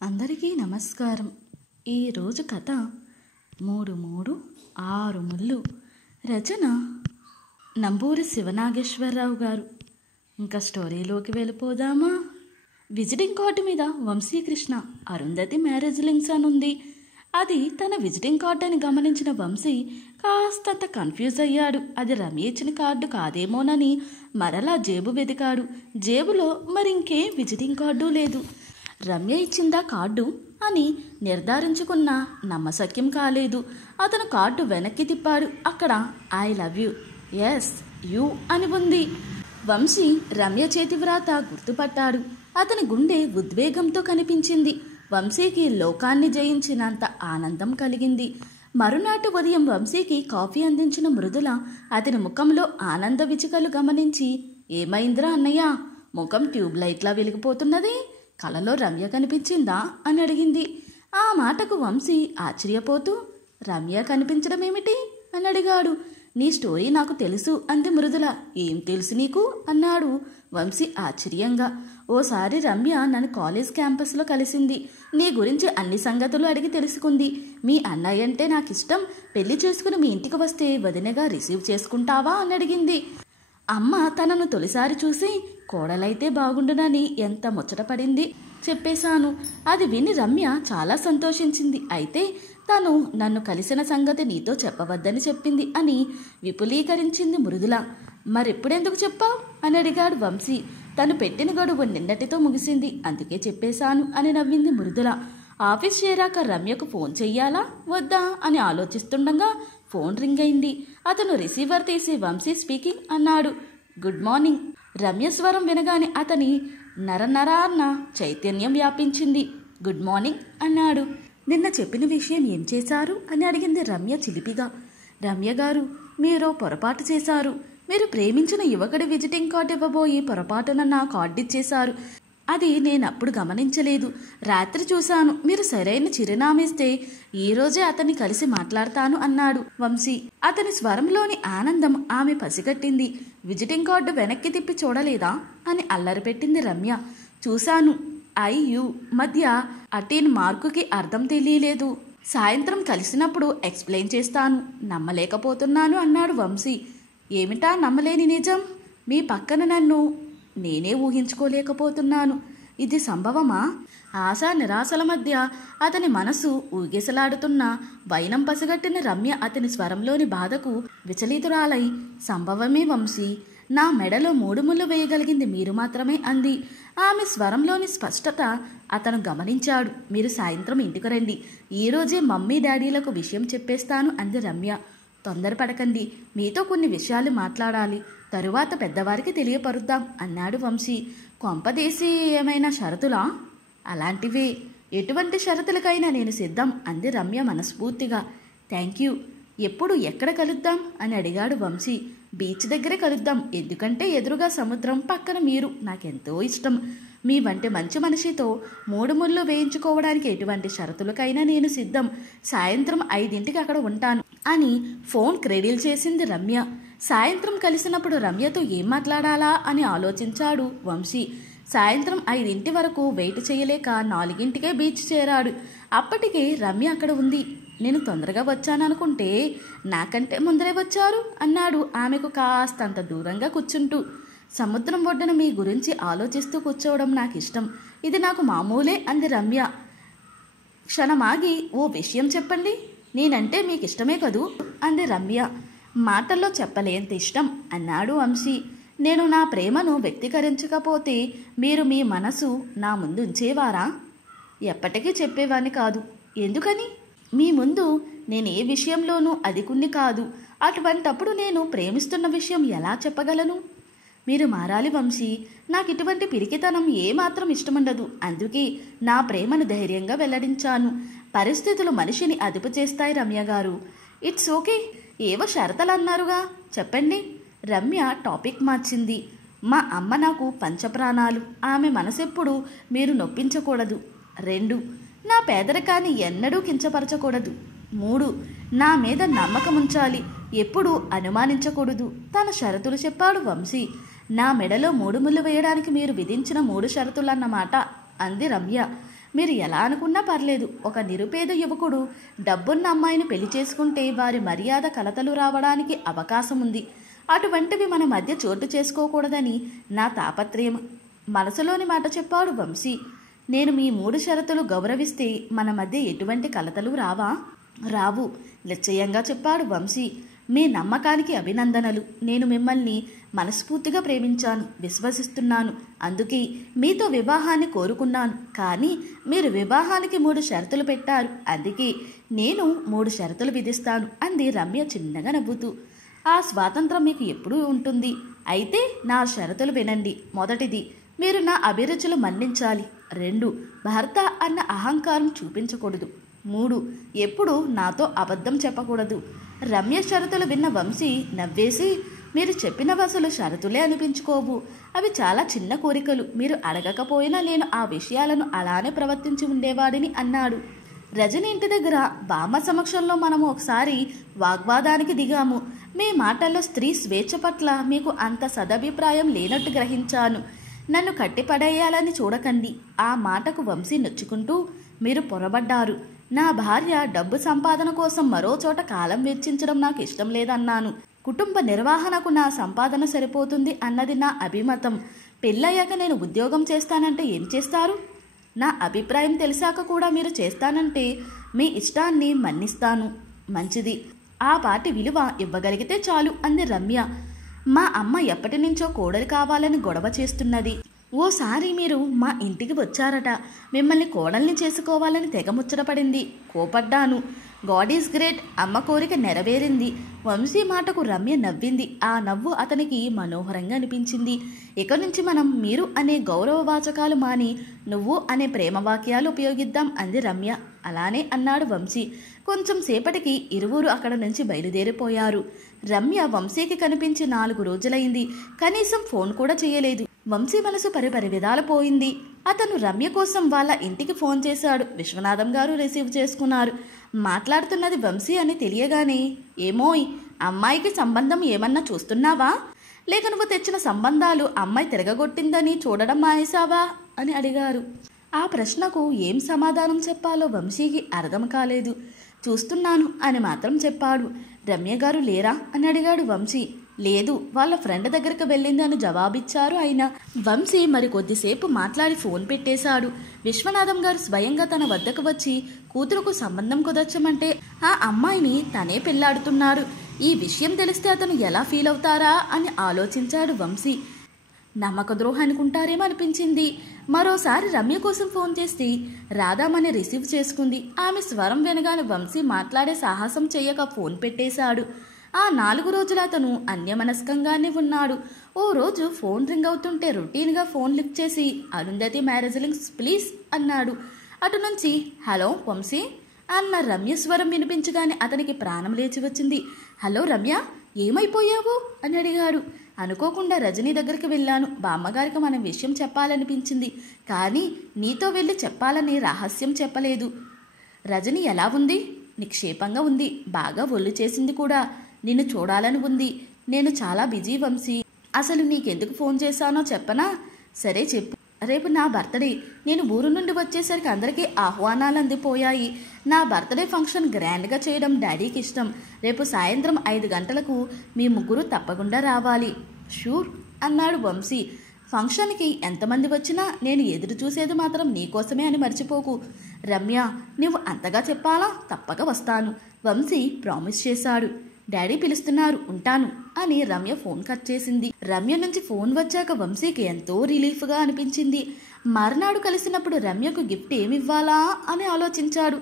అందరికీ నమస్కారం. ఈరోజు కథ 336 రచన నంబూరి శివనాగేశ్వరరావు గారు. ఇంకా స్టోరీలోకి వెళ్ళిపోదామా? విజిటింగ్ కార్డు మీద వంశీకృష్ణ అరుంధతి మ్యారేజ్ లింక్స్ అని ఉంది. అది తన విజిటింగ్ కార్డు అని గమనించిన వంశీ కాస్తంత కన్ఫ్యూజ్ అయ్యాడు. అది రమ్య ఇచ్చిన కార్డు కాదేమోనని మరలా జేబు వెతికాడు. జేబులో మరింకే విజిటింగ్ కార్డు లేదు. రమ్య ఇచ్చిందా కార్డు అని నిర్ధారించుకున్న నమ్మశక్యం కాలేదు. అతను కార్డు వెనక్కి తిప్పాడు. అక్కడ I love you, S U అని ఉంది. వంశీ రమ్య చేతి వ్రాత గుర్తుపట్టాడు. అతని గుండె ఉద్వేగంతో కనిపించింది. వంశీకి లోకాన్ని జయించినంత ఆనందం కలిగింది. మరునాటి ఉదయం వంశీకి కాఫీ అందించిన మృదుల అతని ముఖంలో ఆనంద విచికలు గమనించి, ఏమైందిరా అన్నయ్య, ముఖం ట్యూబ్ లైట్లా వెలిగిపోతున్నది, కలలో రమ్య కనిపించిందా అని అడిగింది. ఆ మాటకు వంశీ ఆశ్చర్యపోతూ, రమ్య కనిపించడం ఏమిటి అని అడిగాడు. నీ స్టోరీ నాకు తెలుసు అంది మృదుల. ఏం తెలుసు నీకు అన్నాడు వంశీ ఆశ్చర్యంగా. ఓసారి రమ్య నన్ను కాలేజ్ క్యాంపస్లో కలిసింది. నీ గురించి అన్ని సంగతులు అడిగి తెలుసుకుంది. మీ అన్నయ్య అంటే నాకు ఇష్టం, పెళ్లి చేసుకుని మీ ఇంటికి వస్తే వదినగా రిసీవ్ చేసుకుంటావా అని అడిగింది. అమ్మ తనను తొలిసారి చూసి కోడలైతే బాగుండునని ఎంత ముచ్చటపడింది చెప్పేశాను. అది విని రమ్య చాలా సంతోషించింది. అయితే తను నన్ను కలిసిన సంగతి నీతో చెప్పవద్దని చెప్పింది అని విపులీకరించింది మృదుల. మరెప్పుడెందుకు చెప్పావు అని అడిగాడు వంశీ. తను పెట్టిన గడువు నిన్నటితో ముగిసింది, అందుకే చెప్పేశాను అని నవ్వింది మృదుల. ఆఫీస్ చేరాక రమ్యకు ఫోన్ చెయ్యాలా వద్దా అని ఆలోచిస్తుండగా ఫోన్ రింగ్ అయింది. అతను రిసీవర్ తీసి వంశీ స్పీకింగ్ అన్నాడు. Good morning. రమ్య స్వరం వినగానే అతని నరనరాన్న చైతన్యం వ్యాపించింది. గుడ్ మార్నింగ్ అన్నాడు. నిన్న చెప్పిన విషయం ఏం చేశారు అని అడిగింది రమ్య చిలిపిగా. రమ్య గారు, మీరు పొరపాటు చేశారు. మీరు ప్రేమించిన యువకుడి విజిటింగ్ కార్డు ఇవ్వబోయి పొరపాటున నా కార్డు ఇచ్చేశారు. అది నేనప్పుడు గమనించలేదు. రాత్రి చూశాను. మీరు సరైన చిరునామిస్తే ఈరోజే అతన్ని కలిసి మాట్లాడతాను అన్నాడు వంశీ. అతని స్వరంలోని ఆనందం ఆమె పసిగట్టింది. విజిటింగ్ కార్డు వెనక్కి తిప్పి చూడలేదా అని అల్లరి పెట్టింది రమ్య. చూశాను. ఐయు మధ్య అటీన్ మార్కుకి అర్థం తెలియలేదు. సాయంత్రం కలిసినప్పుడు ఎక్స్ప్లెయిన్ చేస్తాను. నమ్మలేకపోతున్నాను అన్నాడు వంశీ. ఏమిటా నమ్మలేని నిజం? మీ పక్కన నన్ను నేనే ఊహించుకోలేకపోతున్నాను. ఇది సంభవమా? ఆశా నిరాశల మధ్య అతని మనసు ఊగిసలాడుతున్న వైనం పసిగట్టిన రమ్య అతని స్వరంలోని బాధకు విచలితురాలై, సంభవమే వంశీ. నా మెడలో 3 ముళ్ళు వేయగలిగింది మీరు మాత్రమే అంది. ఆమె స్వరంలోని స్పష్టత అతను గమనించాడు. మీరు సాయంత్రం ఇంటికి రండి. ఈరోజే మమ్మీ డాడీలకు విషయం చెప్పేస్తాను అంది రమ్య. తొందరపడకండి, మీతో కొన్ని విషయాలు మాట్లాడాలి. తరువాత పెద్దవారికి తెలియపరుద్దాం అన్నాడు వంశీ. కొంపదేసి ఏమైనా షరతులా? అలాంటివే. ఎటువంటి షరతులకైనా నేను సిద్ధం అంది రమ్య మనస్ఫూర్తిగా. Thank you. ఎప్పుడు ఎక్కడ కలుద్దాం అని అడిగాడు వంశీ. బీచ్ దగ్గరే కలుద్దాం. ఎందుకంటే ఎదురుగా సముద్రం, పక్కన మీరు. నాకెంతో ఇష్టం. మీ వంటి మంచి మనిషితో 3 ముళ్ళు వేయించుకోవడానికి ఎటువంటి షరతులకైనా నేను సిద్ధం. సాయంత్రం 5ంటికి అక్కడ ఉంటాను అని ఫోన్ క్రెడిల్ చేసింది రమ్య. సాయంత్రం కలిసినప్పుడు రమ్యతో ఏం మాట్లాడాలా అని ఆలోచించాడు వంశీ. సాయంత్రం 5 వరకు వెయిట్ చేయలేక 4ంటికే బీచ్ చేరాడు. అప్పటికే రమ్య అక్కడ ఉంది. నేను తొందరగా వచ్చాననుకుంటే నాకంటే ముందరే వచ్చారు అన్నాడు ఆమెకు కాస్తంత దూరంగా కూర్చుంటూ. సముద్రం ఒడ్డున మీ గురించి ఆలోచిస్తూ కూర్చోవడం నాకు ఇష్టం. ఇది నాకు మామూలే అంది రమ్య. క్షణమాగి, ఓ విషయం చెప్పండి. నేనంటే మీకు ఇష్టమే కదూ అంది రమ్య. మాటల్లో చెప్పలేంత ఇష్టం అన్నాడు వంశీ. నేను నా ప్రేమను వ్యక్తీకరించకపోతే మీరు మీ మనసు నా ముందు ఉంచేవారా? ఎప్పటికీ చెప్పేవాని కాదు. ఎందుకని? మీ ముందు నేను ఏ విషయంలోనూ అధికుణ్ణి కాదు. అటువంటప్పుడు నేను ప్రేమిస్తున్న విషయం ఎలా చెప్పగలను? మీరు మారాలి వంశీ. నాకు ఇటువంటి పిరికితనం ఏమాత్రం ఇష్టముండదు. అందుకే నా ప్రేమను ధైర్యంగా వెల్లడించాను. పరిస్థితులు మనిషిని అదుపు చేస్తాయి రమ్య గారు. It's okay. ఏవో షరతులు అన్నారుగా, చెప్పండి. రమ్య టాపిక్ మార్చింది. మా అమ్మ నాకు పంచప్రాణాలు. ఆమె మనసెప్పుడు మీరు నొప్పించకూడదు. 2, నా పేదరికాన్ని ఎన్నడూ కించపరచకూడదు. 3, నా మీద నమ్మకం ఉంచాలి. ఎప్పుడూ అనుమానించకూడదు. తన షరతులు చెప్పాడు వంశీ. నా మెడలో 3 ముళ్ళు వేయడానికి మీరు విధించిన 3 షరతులన్నమాట అంది రమ్య. మీరు ఎలా అనుకున్నా పర్లేదు, ఒక నిరుపేద యువకుడు డబ్బున్న అమ్మాయిని పెళ్లి చేసుకుంటే వారి మర్యాద కలతలు రావడానికి అవకాశం ఉంది. అటువంటివి మన మధ్య చోటు చేసుకోకూడదని నా తాపత్రయం. మనసులోని మాట చెప్పాడు వంశీ. నేను మీ 3 షరతులు గౌరవిస్తే మన మధ్య ఎటువంటి కలతలు రావా? రావు, నిశ్చయంగా చెప్పాడు వంశీ. మీ నమ్మకానికి అభినందనలు. నేను మిమ్మల్ని మనస్ఫూర్తిగా ప్రేమించాను, విశ్వసిస్తున్నాను. అందుకే మీతో వివాహాన్ని కోరుకున్నాను. కానీ మీరు వివాహానికి 3 షరతులు పెట్టారు. అందుకే నేను 3 షరతులు విధిస్తాను అంది రమ్య చిన్నగా నవ్వుతూ. ఆ స్వాతంత్రం మీకు ఎప్పుడూ ఉంటుంది. అయితే నా షరతులు వినండి. మొదటిది, మీరు నా అభిరుచులు మన్నించాలి. 2, భర్త అన్న అహంకారం చూపించకూడదు. 3, ఎప్పుడు నాతో అబద్ధం చెప్పకూడదు. రమ్య షరతులు విన్న వంశీ నవ్వేసి, మీరు చెప్పినవి అసలు షరతులే అనిపించుకోవు. అవి చాలా చిన్న కోరికలు. మీరు అడగకపోయినా నేను ఆ విషయాలను అలానే ప్రవర్తించి ఉండేవాడిని అన్నాడు. రజని ఇంటి దగ్గర బామ్మ సమక్షంలో మనము ఒకసారి వాగ్వాదానికి దిగాము. మీ మాటల్లో స్త్రీ స్వేచ్ఛ పట్ల మీకు అంత సదభిప్రాయం లేనట్టు గ్రహించాను. నన్ను కట్టిపడేయాలని చూడకండి. ఆ మాటకు వంశీ నొచ్చుకుంటూ, మీరు పొరబడ్డారు. నా భార్య డబ్బు సంపాదన కోసం మరో చోట కాలం వెచ్చించడం నాకు ఇష్టం లేదన్నాను. కుటుంబ నిర్వహణకు నా సంపాదన సరిపోతుంది అన్నది నా అభిమతం. పెళ్ళయ్యాక నేను ఉద్యోగం చేస్తానంటే ఏం చేస్తారు? నా అభిప్రాయం తెలిసాక కూడా మీరు చేస్తానంటే మీ ఇష్టాన్ని మన్నిస్తాను. మంచిది, ఆ పాటి విలువ ఇవ్వగలిగితే చాలు అంది రమ్య. మా అమ్మ ఎప్పటి నుంచో కోడలు కావాలని గొడవ చేస్తున్నది. ఓసారి మీరు మా ఇంటికి వచ్చారట. మిమ్మల్ని కోడల్ని చేసుకోవాలని తెగ ముచ్చటపడింది. కోపడ్డాను. God is great. అమ్మ కోరిక నెరవేరింది. వంశీ మాటకు రమ్య నవ్వింది. ఆ నవ్వు అతనికి మనోహరంగా అనిపించింది. ఇక నుంచి మనం మీరు అనే గౌరవవాచకాలు మాని నువ్వు అనే ప్రేమవాక్యాలు ఉపయోగిద్దాం అంది రమ్య. అలానే అన్నాడు వంశీ. కొంచెం సేపటికి ఇరువురు అక్కడ నుంచి బయలుదేరిపోయారు. రమ్య వంశీకి కనిపించి 4 రోజులైంది. కనీసం ఫోన్ కూడా చేయలేదు. వంశీ మనసు పరిపరి విధాలు పోయింది. అతను రమ్య కోసం వాళ్ళ ఇంటికి ఫోన్ చేశాడు. విశ్వనాథం గారు రిసీవ్ చేసుకున్నారు. మాట్లాడుతున్నది వంశీ అని తెలియగానే, ఏమోయ్, అమ్మాయికి సంబంధం ఏమన్నా చూస్తున్నావా? లేక నువ్వు తెచ్చిన సంబంధాలు అమ్మాయి తిరగగొట్టిందని చూడడం మానేశావా అని అడిగారు. ఆ ప్రశ్నకు ఏం సమాధానం చెప్పాలో వంశీకి అర్థం కాలేదు. చూస్తున్నాను అని మాత్రం చెప్పాడు. రమ్య గారు లేరా అని అడిగాడు వంశీ. లేదు, వాళ్ళ ఫ్రెండ్ దగ్గరికి వెళ్ళింది అని జవాబిచ్చారు ఆయన. వంశీ మరి కొద్దిసేపు మాట్లాడి ఫోన్ పెట్టేశాడు. విశ్వనాథం గారు స్వయంగా తన వద్దకు వచ్చి కూతురుకు సంబంధం కుదర్చమంటే ఆ అమ్మాయిని తనే పెళ్లాడుతున్నారు. ఈ విషయం తెలిస్తే అతను ఎలా ఫీల్ అవుతారా అని ఆలోచించాడు వంశీ. నమ్మక ద్రోహం అనుకుంటారేమో అనిపించింది. మరోసారి రమ్య కోసం ఫోన్ చేసి రాధామని రిసీవ్ చేసుకుంది. ఆమె స్వరం వినగానే వంశీ మాట్లాడే సాహసం చెయ్యక ఫోన్ పెట్టేశాడు. ఆ 4 రోజులు అతను అన్యమనస్కంగానే ఉన్నాడు. ఓ రోజు ఫోన్ రింగ్ అవుతుంటే రొటీన్గా ఫోన్ లిఫ్ట్ చేసి అరుంధతి మ్యారేజ్ లింక్స్ ప్లీజ్ అన్నాడు. అటు నుంచి హలో వంశీ అన్న రమ్య స్వరం వినిపించగానే అతనికి ప్రాణం లేచి వచ్చింది. హలో రమ్య, ఏమైపోయావు అని అడిగాడు. అనుకోకుండా రజనీ దగ్గరికి వెళ్ళాను. బామ్మగారికి మన విషయం చెప్పాలనిపించింది. కానీ నీతో వెళ్ళి చెప్పాలని రహస్యం చెప్పలేదు. రజనీ ఎలా ఉంది? నిక్షేపంగా ఉంది. బాగా ఒళ్ళు చేసింది కూడా. నిన్ను చూడాలని ఉంది. నేను చాలా బిజీ వంశీ. అసలు నీకెందుకు ఫోన్ చేశానో చెప్పనా? సరే చెప్పు. రేపు నా బర్త్డే. నేను ఊరు నుండి వచ్చేసరికి అందరికీ ఆహ్వానాలు అందిపోయాయి. నా బర్త్డే ఫంక్షన్ గ్రాండ్గా చేయడం డాడీకి ఇష్టం. రేపు సాయంత్రం 5 గంటలకు మీ ముగ్గురు తప్పకుండా రావాలి. షూర్ అన్నాడు వంశీ. ఫంక్షన్కి ఎంతమంది వచ్చినా నేను ఎదురు చూసేది మాత్రం నీకోసమే అని మర్చిపోకు. రమ్య, నువ్వు అంతగా చెప్పాలా? తప్పక వస్తాను. వంశీ ప్రామిస్ చేశాడు. డాడీ పిలుస్తున్నారు, ఉంటాను అని రమ్య ఫోన్ కట్ చేసింది. రమ్య నుంచి ఫోన్ వచ్చాక వంశీకి ఎంతో రిలీఫ్గా అనిపించింది. మర్నాడు కలిసినప్పుడు రమ్యకు గిఫ్ట్ ఏమివ్వాలా అని ఆలోచించాడు.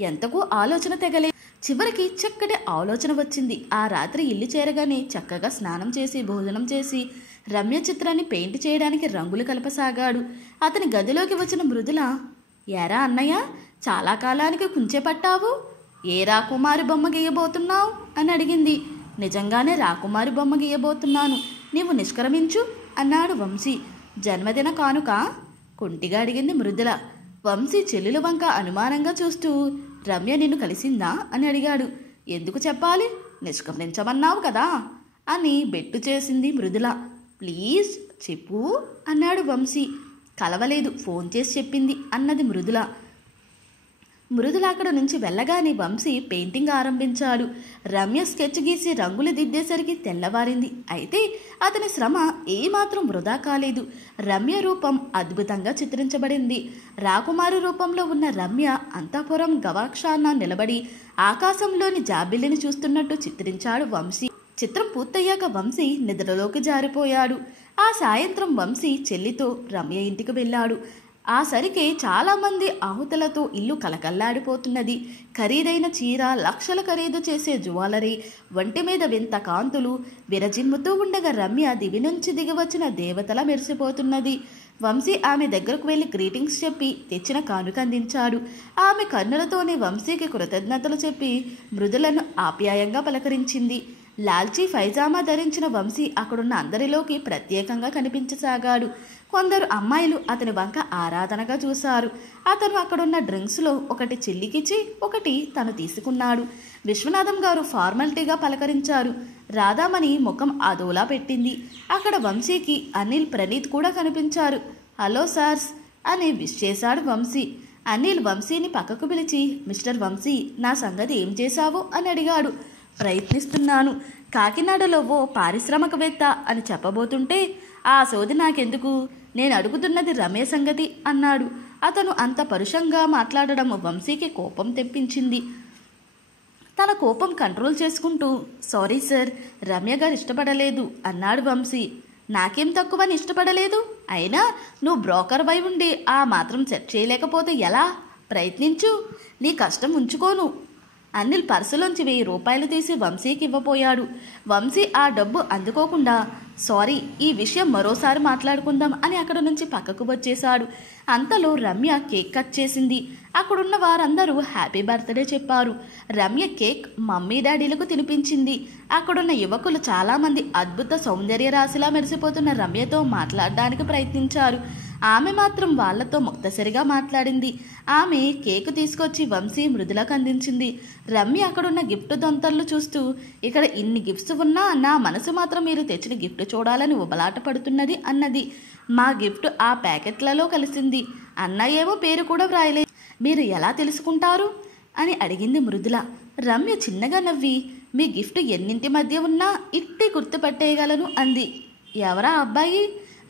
ఎంతకు ఆలోచన తెగలే. చివరికి చక్కటి ఆలోచన వచ్చింది. ఆ రాత్రి ఇల్లు చేరగానే చక్కగా స్నానం చేసి భోజనం చేసి రమ్య చిత్రాన్ని పెయింట్ చేయడానికి రంగులు కలపసాగాడు. అతని గదిలోకి వచ్చిన మృదుల, ఏరా అన్నయ్య, చాలా కాలానికి కుంచె పట్టావు. ఏ రాకుమారి బొమ్మ గీయబోతున్నావు అని అడిగింది. నిజంగానే రాకుమారి బొమ్మ గీయబోతున్నాను, నీవు నిష్క్రమించు అన్నాడు వంశీ. జన్మదిన కానుక? కుంటిగా అడిగింది మృదుల. వంశీ చెల్లెలు వంక అనుమానంగా చూస్తూ, రమ్య నిన్ను కలిసిందా అని అడిగాడు. ఎందుకు చెప్పాలి? నిష్క్రమించమన్నావు కదా అని బెట్టు చేసింది మృదుల. ప్లీజ్ చెప్పు అన్నాడు వంశీ. కలవలేదు, ఫోన్ చేసి చెప్పింది అన్నది మృదుల. మృదుల అక్కడ నుంచి వెళ్ళగానే వంశీ పెయింటింగ్ ఆరంభించాడు. రమ్య స్కెచ్ గీసి రంగులు దిద్దేసరికి తెల్లవారింది. అయితే అతని శ్రమ ఏమాత్రం వృధా కాలేదు. రమ్య రూపం అద్భుతంగా చిత్రించబడింది. రాకుమారి రూపంలో ఉన్న రమ్య అంతఃపురం గవాక్షాన నిలబడి ఆకాశంలోని జాబిల్లిని చూస్తున్నట్టు చిత్రించాడు వంశీ. చిత్రం పూర్తయ్యాక వంశీ నిద్రలోకి జారిపోయాడు. ఆ సాయంత్రం వంశీ చెల్లితో రమ్య ఇంటికి వెళ్ళాడు. ఆ సరికి చాలామంది ఆహుతులతో ఇల్లు కలకల్లాడిపోతున్నది. ఖరీదైన చీర, లక్షల ఖరీదు చేసే జ్యువెలరీ, ఒంటి మీద వింత కాంతులు విరజిమ్ముతూ ఉండగా రమ్య దివి నుంచి దిగివచ్చిన దేవతల మెరిసిపోతున్నది. వంశీ ఆమె దగ్గరకు వెళ్లి గ్రీటింగ్స్ చెప్పి తెచ్చిన కానుక అందించాడు. ఆమె కన్నులతోనే వంశీకి కృతజ్ఞతలు చెప్పి మృదులను ఆప్యాయంగా పలకరించింది. లాల్చీ పైజామా ధరించిన వంశీ అక్కడున్న అందరిలోకి ప్రత్యేకంగా కనిపించసాగాడు. కొందరు అమ్మాయిలు అతని వంక ఆరాధనగా చూశారు. అతను అక్కడున్న డ్రింక్స్లో ఒకటి చెల్లికిచ్చి ఒకటి తను తీసుకున్నాడు. విశ్వనాథం గారు ఫార్మాలిటీగా పలకరించారు. రాధామణి ముఖం అదోలా పెట్టింది. అక్కడ వంశీకి అనిల్, ప్రణీత్ కూడా కనిపించారు. హలో సార్స్ అని విష్ చేశాడు వంశీ. అనిల్ వంశీని పక్కకు పిలిచి, మిస్టర్ వంశీ, నా సంగతి ఏం చేశావు అని అడిగాడు. ప్రయత్నిస్తున్నాను. కాకినాడలో ఓ పారిశ్రామికవేత్త అని చెప్పబోతుంటే, ఆ సోది నాకెందుకు, నేను అడుగుతున్నది రమ్య సంగతి అన్నాడు. అతను అంత పరుషంగా మాట్లాడడం వంశీకి కోపం తెప్పించింది. తన కోపం కంట్రోల్ చేసుకుంటూ, సారీ సార్, రమ్య గారు ఇష్టపడలేదు అన్నాడు వంశీ. నాకేం తక్కువని ఇష్టపడలేదు? అయినా నువ్వు బ్రోకర్ వై ఉండి ఆ మాత్రం సెట్ చేయలేకపోతే ఎలా? ప్రయత్నించు, నీ కష్టం ఉంచుకోను. అనిల్ పర్సులోంచి 1000 రూపాయలు తీసి వంశీకి ఇవ్వబోయాడు. వంశీ ఆ డబ్బు అందుకోకుండా, సారీ, ఈ విషయం మరోసారి మాట్లాడుకుందాం అని అక్కడ నుంచి పక్కకు వచ్చేశాడు. అంతలో రమ్య కేక్ కట్ చేసింది. అక్కడున్న వారందరూ హ్యాపీ బర్త్డే చెప్పారు. రమ్య కేక్ మమ్మీ డాడీలకు తినిపించింది. అక్కడున్న యువకులు చాలామంది అద్భుత సౌందర్య రాశిలా మెరిసిపోతున్న రమ్యతో మాట్లాడడానికి ప్రయత్నించారు. ఆమె మాత్రం వాళ్లతో ముక్తసరిగా మాట్లాడింది. ఆమె కేకు తీసుకొచ్చి వంశీ, మృదులకు అందించింది. రమ్య అక్కడున్న గిఫ్ట్ దొంతర్లు చూస్తూ, ఇక్కడ ఇన్ని గిఫ్ట్స్ ఉన్నా నా మనసు మాత్రం మీరు తెచ్చిన గిఫ్ట్ చూడాలని ఉబలాట పడుతున్నది అన్నది. మా గిఫ్ట్ ఆ ప్యాకెట్లలో కలిసింది. అన్నయ్యేమో పేరు కూడా వ్రాయలేదు. మీరు ఎలా తెలుసుకుంటారు అని అడిగింది మృదుల. రమ్య చిన్నగా నవ్వి, మీ గిఫ్ట్ ఎన్నింటి మధ్య ఉన్నా ఇట్టి గుర్తుపట్టేయగలను అంది. ఎవరా అబ్బాయి?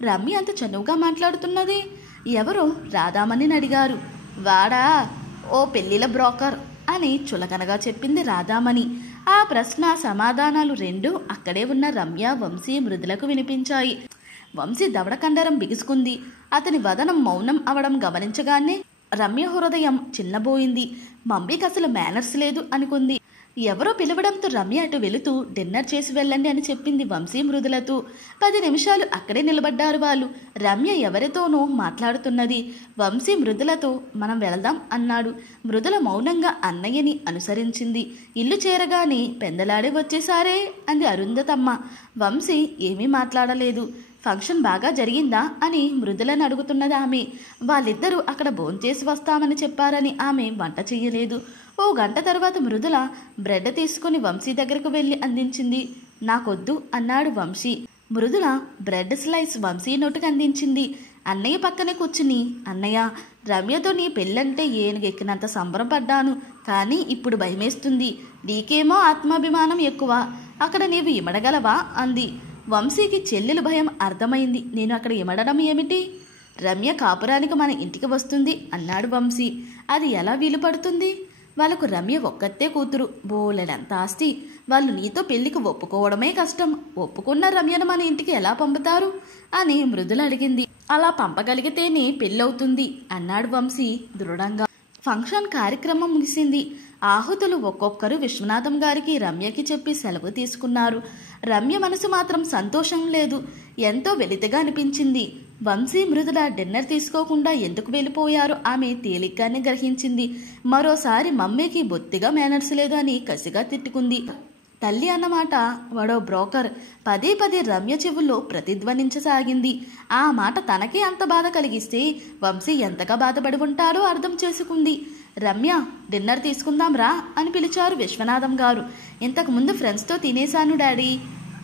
రమ్య అంత చనువుగా మాట్లాడుతున్నది. ఎవరో రాధామణిని అడిగారు. వాడా, ఓ పెళ్లిల బ్రోకర్ అని చులకనగా చెప్పింది రాధామణి. ఆ ప్రశ్న సమాధానాలు రెండూ అక్కడే ఉన్న రమ్య, వంశీ, మృదులకు వినిపించాయి. వంశీ దవడకండరం బిగుసుకుంది. అతని వదనం మౌనం అవడం గమనించగానే రమ్య హృదయం చిన్నబోయింది. మమ్మీకి అసలు మేనర్స్ లేదు అనుకుంది. ఎవరో పిలవడంతో రమ్య అటు వెళుతూ, డిన్నర్ చేసి వెళ్ళండి అని చెప్పింది వంశీ మృదులతో. 10 నిమిషాలు అక్కడే నిలబడ్డారు వాళ్ళు. రమ్య ఎవరితోనో మాట్లాడుతున్నది. వంశీ మృదులతో, మనం వెళదాం అన్నాడు. మృదుల మౌనంగా అన్నయ్యని అనుసరించింది. ఇల్లు చేరగానే, పెందలాడే వచ్చేసారే అంది అరుంధతమ్మ. వంశీ ఏమీ మాట్లాడలేదు. ఫంక్షన్ బాగా జరిగిందా అని మృదులను అడుగుతున్నది ఆమె. వాళ్ళిద్దరూ అక్కడ భోంచేసి వస్తామని చెప్పారని ఆమె వంట చెయ్యలేదు. ఓ గంట తర్వాత మృదుల బ్రెడ్ తీసుకుని వంశీ దగ్గరకు వెళ్ళి అందించింది. నాకొద్దు అన్నాడు వంశీ. మృదుల బ్రెడ్ స్లైస్ వంశీ నోటికి అందించింది. అన్నయ్య పక్కనే కూర్చుని, అన్నయ్య, రమ్యతో నీ పెళ్ళంటే ఏనుగెక్కినంత సంబరపడ్డాను. కానీ ఇప్పుడు భయమేస్తుంది. నీకేమో ఆత్మాభిమానం ఎక్కువ. అక్కడ నీవు ఇమడగలవా అంది. వంశీకి చెల్లెల భయం అర్థమైంది. నేను అక్కడ ఇమడడం ఏమిటి? రమ్య కాపురానికి మన ఇంటికి వస్తుంది అన్నాడు వంశీ. అది ఎలా వీలు పడుతుంది? వాళ్ళకు రమ్య ఒక్కతే కూతురు, బోలెడంత ఆస్తి. వాళ్ళు నీతో పెళ్లికి ఒప్పుకోవడమే కష్టం. ఒప్పుకున్న రమ్యను మన ఇంటికి ఎలా పంపుతారు అని మృదుల అడిగింది. అలా పంపగలిగితేనే పెళ్ళవుతుంది అన్నాడు వంశీ దృఢంగా. ఫంక్షన్ కార్యక్రమం ముగిసింది. ఆహుతులు ఒక్కొక్కరు విశ్వనాథం గారికి, రమ్యకి చెప్పి సెలవు తీసుకున్నారు. రమ్య మనసు మాత్రం సంతోషం లేదు. ఎంతో వెలితిగా అనిపించింది. వంశీ, మృదుల డిన్నర్ తీసుకోకుండా ఎందుకు వెళ్ళిపోయారో ఆమె తేలిగ్గానే గ్రహించింది. మరోసారి మమ్మీకి బొత్తిగా మేనర్స్ లేదు అని కసిగా తిట్టుకుంది. తల్లి అన్నమాట వాడో బ్రోకర్ పదే పదే రమ్య చెవుల్లో ప్రతిధ్వనించసాగింది. ఆ మాట తనకే అంత బాధ కలిగిస్తే వంశీ ఎంతగా బాధపడి ఉంటారో అర్థం చేసుకుంది. రమ్య, డిన్నర్ తీసుకుందాం రా అని పిలిచారు విశ్వనాథం గారు. ఇంతకుముందు ఫ్రెండ్స్తో తినేశాను డాడీ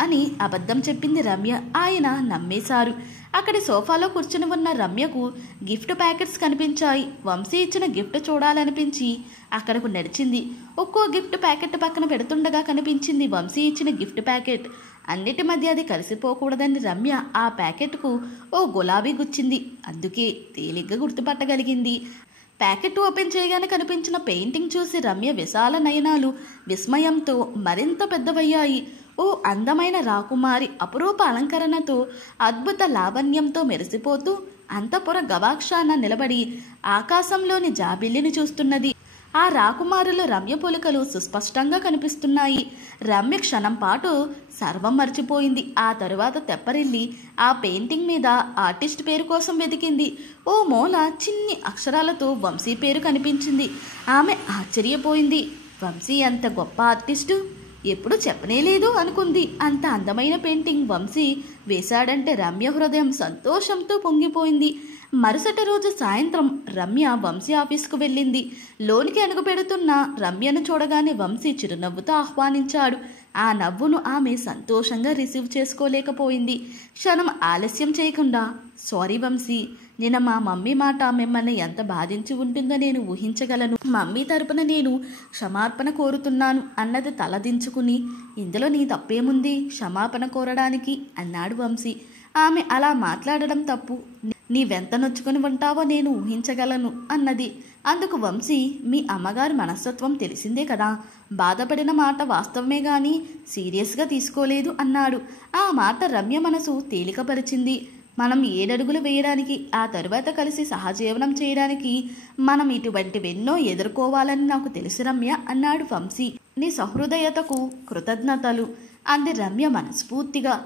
అని అబద్ధం చెప్పింది రమ్య. ఆయన నమ్మేశారు. అక్కడి సోఫాలో కూర్చుని ఉన్న రమ్యకు గిఫ్ట్ ప్యాకెట్స్ కనిపించాయి. వంశీ ఇచ్చిన గిఫ్ట్ చూడాలనిపించి అక్కడకు నడిచింది. ఒక్కో గిఫ్ట్ ప్యాకెట్ పక్కన పెడుతుండగా కనిపించింది వంశీ ఇచ్చిన గిఫ్ట్ ప్యాకెట్. అన్నిటి మధ్య అది కలిసిపోకూడదని రమ్య ఆ ప్యాకెట్కు ఓ గులాబీ గుచ్చింది. అందుకే తేలిగ్గా గుర్తుపట్టగలిగింది. ప్యాకెట్ ఓపెన్ చేయగానే కనిపించిన పెయింటింగ్ చూసి రమ్య విశాల నయనాలు విస్మయంతో మరింత పెద్దవయ్యాయి. ఓ అందమైన రాకుమారి అపురూప అలంకరణతో అద్భుత లావణ్యంతో మెరిసిపోతూ అంతఃపుర గవాక్షాన నిలబడి ఆకాశంలోని జాబిల్లిని చూస్తున్నది. ఆ రాకుమారులు రమ్య పోలికలు సుస్పష్టంగా కనిపిస్తున్నాయి. రమ్య క్షణం పాటు సర్వం మర్చిపోయింది. ఆ తరువాత తెప్పరిల్లి ఆ పెయింటింగ్ మీద ఆర్టిస్ట్ పేరు కోసం వెతికింది. ఓ మూల చిన్ని అక్షరాలతో వంశీ పేరు కనిపించింది. ఆమె ఆశ్చర్యపోయింది. వంశీ అంత గొప్ప ఆర్టిస్టు ఎప్పుడు చెప్పనేలేదు అనుకుంది. అంత అందమైన పెయింటింగ్ వంశీ వేశాడంటే రమ్య హృదయం సంతోషంతో పొంగిపోయింది. మరుసటి రోజు సాయంత్రం రమ్య వంశీ ఆఫీస్కు వెళ్ళింది. లోనికి అడుగు పెడుతున్న రమ్యను చూడగానే వంశీ చిరునవ్వుతో ఆహ్వానించాడు. ఆ నవ్వును ఆమె సంతోషంగా రిసీవ్ చేసుకోలేకపోయింది. క్షణం ఆలస్యం చేయకుండా, సారీ వంశీ, నిన్న మా మమ్మీ మాట మిమ్మల్ని ఎంత బాధించి ఉంటుందో నేను ఊహించగలను. మమ్మీ తరపున నేను క్షమాపణ కోరుతున్నాను అన్నది తలదించుకుని. ఇందులో నీ తప్పేముంది క్షమాపణ కోరడానికి అన్నాడు వంశీ. ఆమె అలా మాట్లాడడం తప్పు, నీవెంత నొచ్చుకుని ఉంటావో నేను ఊహించగలను అన్నది. అందుకు వంశీ, మీ అమ్మగారి మనస్తత్వం తెలిసిందే కదా, బాధపడిన మాట వాస్తవమే గాని సీరియస్గా తీసుకోలేదు అన్నాడు. ఆ మాట రమ్య మనసు తేలికపరిచింది. మనం 7 అడుగులు వేయడానికి, ఆ తరువాత కలిసి సహజీవనం చేయడానికి మనం ఇటువంటివెన్నో ఎదుర్కోవాలని నాకు తెలుసు రమ్య అన్నాడు వంశీ. నీ సహృదయతకు కృతజ్ఞతలు అంది రమ్య మనస్ఫూర్తిగా.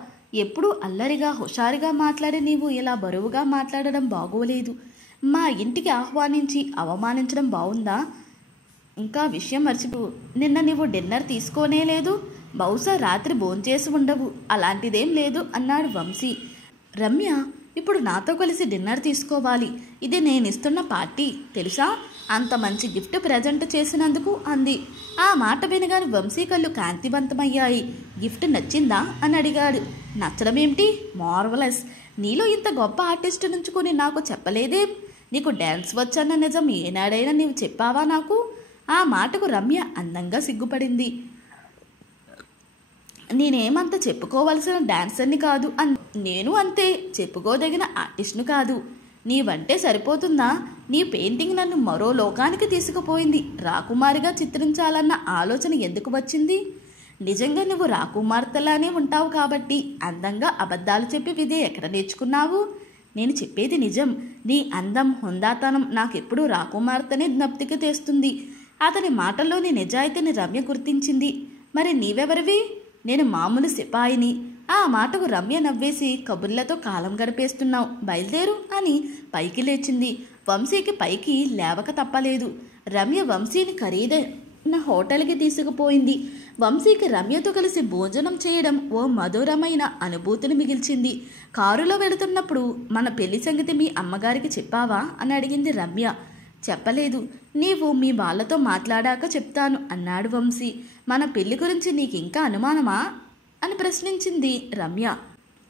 ఎప్పుడూ అల్లరిగా హుషారుగా మాట్లాడి నీవు ఇలా బరువుగా మాట్లాడడం బాగోలేదు. మా ఇంటికి ఆహ్వానించి అవమానించడం బాగుందా? ఇంకా విషయం మర్చిపో, నిన్న నీవు డిన్నర్ తీసుకోనే లేదు. బహుశా రాత్రి భోంచేసి ఉండవు. అలాంటిదేం లేదు అన్నాడు వంశీ. రమ్య, ఇప్పుడు నాతో కలిసి డిన్నర్ తీసుకోవాలి. ఇది నేను ఇస్తున్న పార్టీ తెలుసా? అంత మంచి గిఫ్ట్ ప్రజెంట్ చేసినందుకు అంది. ఆ మాట వినగానే వంశీ కళ్ళు కాంతివంతమయ్యాయి. గిఫ్ట్ నచ్చిందా అని అడిగాడు. నచ్చడమేమిటి, మార్వలస్. నీలో ఇంత గొప్ప ఆర్టిస్ట్ నుంచుకొని నాకు చెప్పలేదే? నీకు డ్యాన్స్ వచ్చన్న నిజం ఏనాడైనా నీవు చెప్పావా నాకు? ఆ మాటకు రమ్య అందంగా సిగ్గుపడింది. నేనేమంత చెప్పుకోవలసిన డాన్సర్ని కాదు. నేను అంతే చెప్పుకోదగిన ఆర్టిస్ట్ను కాదు. నీవంటే సరిపోతుందా? నీ పెయింటింగ్ నన్ను మరో లోకానికి తీసుకుపోయింది. రాకుమారిగా చిత్రించాలన్న ఆలోచన ఎందుకు వచ్చింది? నిజంగా నువ్వు రాకుమార్తెలానే ఉంటావు కాబట్టి అందంగా అబద్ధాలు చెప్పి విధే ఎక్కడ నేర్చుకున్నావు? నేను చెప్పేది నిజం. నీ అందం, హుందాతనం నాకెప్పుడూ రాకుమార్తెనే జ్ఞప్తికి తెస్తుంది. అతని మాటల్లోని నిజాయితీని రమ్య గుర్తించింది. మరి నీవెవరివి? నేను మామూలు సిపాయిని. ఆ మాటకు రమ్య నవ్వేసి, కబుర్లతో కాలం గడిపేస్తున్నావు, బయలుదేరు అని పైకి లేచింది. వంశీకి పైకి లేవక తప్పలేదు. రమ్య వంశీని ఖరీదైన హోటల్కి తీసుకుపోయింది. వంశీకి రమ్యతో కలిసి భోజనం చేయడం ఓ మధురమైన అనుభూతిని మిగిల్చింది. కారులో వెళుతున్నప్పుడు మన పెళ్లి సంగతి మీ అమ్మగారికి చెప్పావా అని అడిగింది రమ్య. చెప్పలేదు. నీవు మీ వాళ్ళతో మాట్లాడాక చెప్తాను అన్నాడు వంశీ. మన పెళ్లి గురించి నీకింకా అనుమానమా అని ప్రశ్నించింది రమ్య.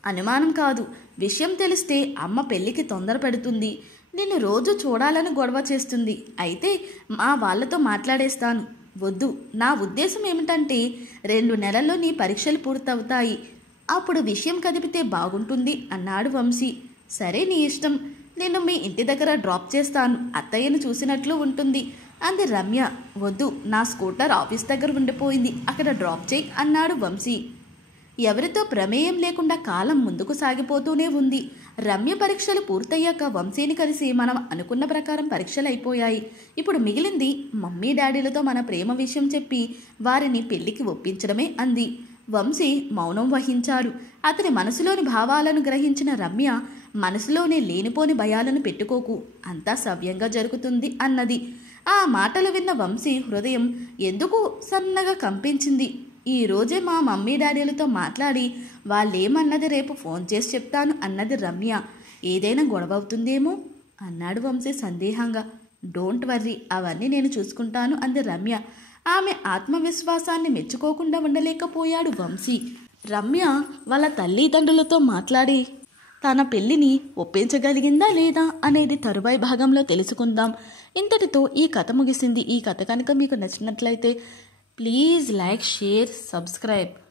అనుమానం కాదు, విషయం తెలిస్తే అమ్మ పెళ్లికి తొందర పెడుతుంది. నిన్ను రోజు చూడాలని గొడవ చేస్తుంది. అయితే మా వాళ్ళతో మాట్లాడేస్తాను. వద్దు, నా ఉద్దేశం ఏమిటంటే 2 నెలల్లో నీ పరీక్షలు పూర్తవుతాయి. అప్పుడు విషయం కదిపితే బాగుంటుంది అన్నాడు వంశీ. సరే, నీ ఇష్టం. నేను మీ ఇంటి దగ్గర డ్రాప్ చేస్తాను. అత్తయ్యను చూసినట్లు ఉంటుంది అంది రమ్య. వద్దు, నా స్కూటర్ ఆఫీస్ దగ్గర ఉండిపోయింది, అక్కడ డ్రాప్ చేయి అన్నాడు వంశీ. ఎవరితో ప్రమేయం లేకుండా కాలం ముందుకు సాగిపోతూనే ఉంది. రమ్య పరీక్షలు పూర్తయ్యాక వంశీని కలిసి మనం అనుకున్న ప్రకారం పరీక్షలు అయిపోయాయి. ఇప్పుడు మిగిలింది మమ్మీ డాడీలతో మన ప్రేమ విషయం చెప్పి వారిని పెళ్లికి ఒప్పించడమే అంది. వంశీ మౌనం వహించాడు. అతని మనసులోని భావాలను గ్రహించిన రమ్య, మనసులోనే లేనిపోని భయాలను పెట్టుకోకు, అంతా సవ్యంగా జరుగుతుంది అన్నది. ఆ మాటలు విన్న వంశీ హృదయం ఎందుకు సన్నగా కంపించింది. ఈ రోజే మా మమ్మీ డాడీలతో మాట్లాడి వాళ్ళేమన్నది రేపు ఫోన్ చేసి చెప్తాను అన్నది రమ్య. ఏదైనా గొడవ అవుతుందేమో అన్నాడు వంశీ సందేహంగా. డోంట్ వర్రీ, అవన్నీ నేను చూసుకుంటాను అంది రమ్య. ఆమె ఆత్మవిశ్వాసాన్ని మెచ్చుకోకుండా ఉండలేకపోయాడు వంశీ. రమ్య వాళ్ళ తల్లిదండ్రులతో మాట్లాడి తన పెళ్లిని ఒప్పించగలిగిందా లేదా అనేది తరువాయి భాగంలో తెలుసుకుందాం. ఇంతటితో ఈ కథ ముగిసింది. ఈ కథ కనుక మీకు నచ్చినట్లయితే ప్లీజ్ లైక్, షేర్, సబ్స్క్రైబ్.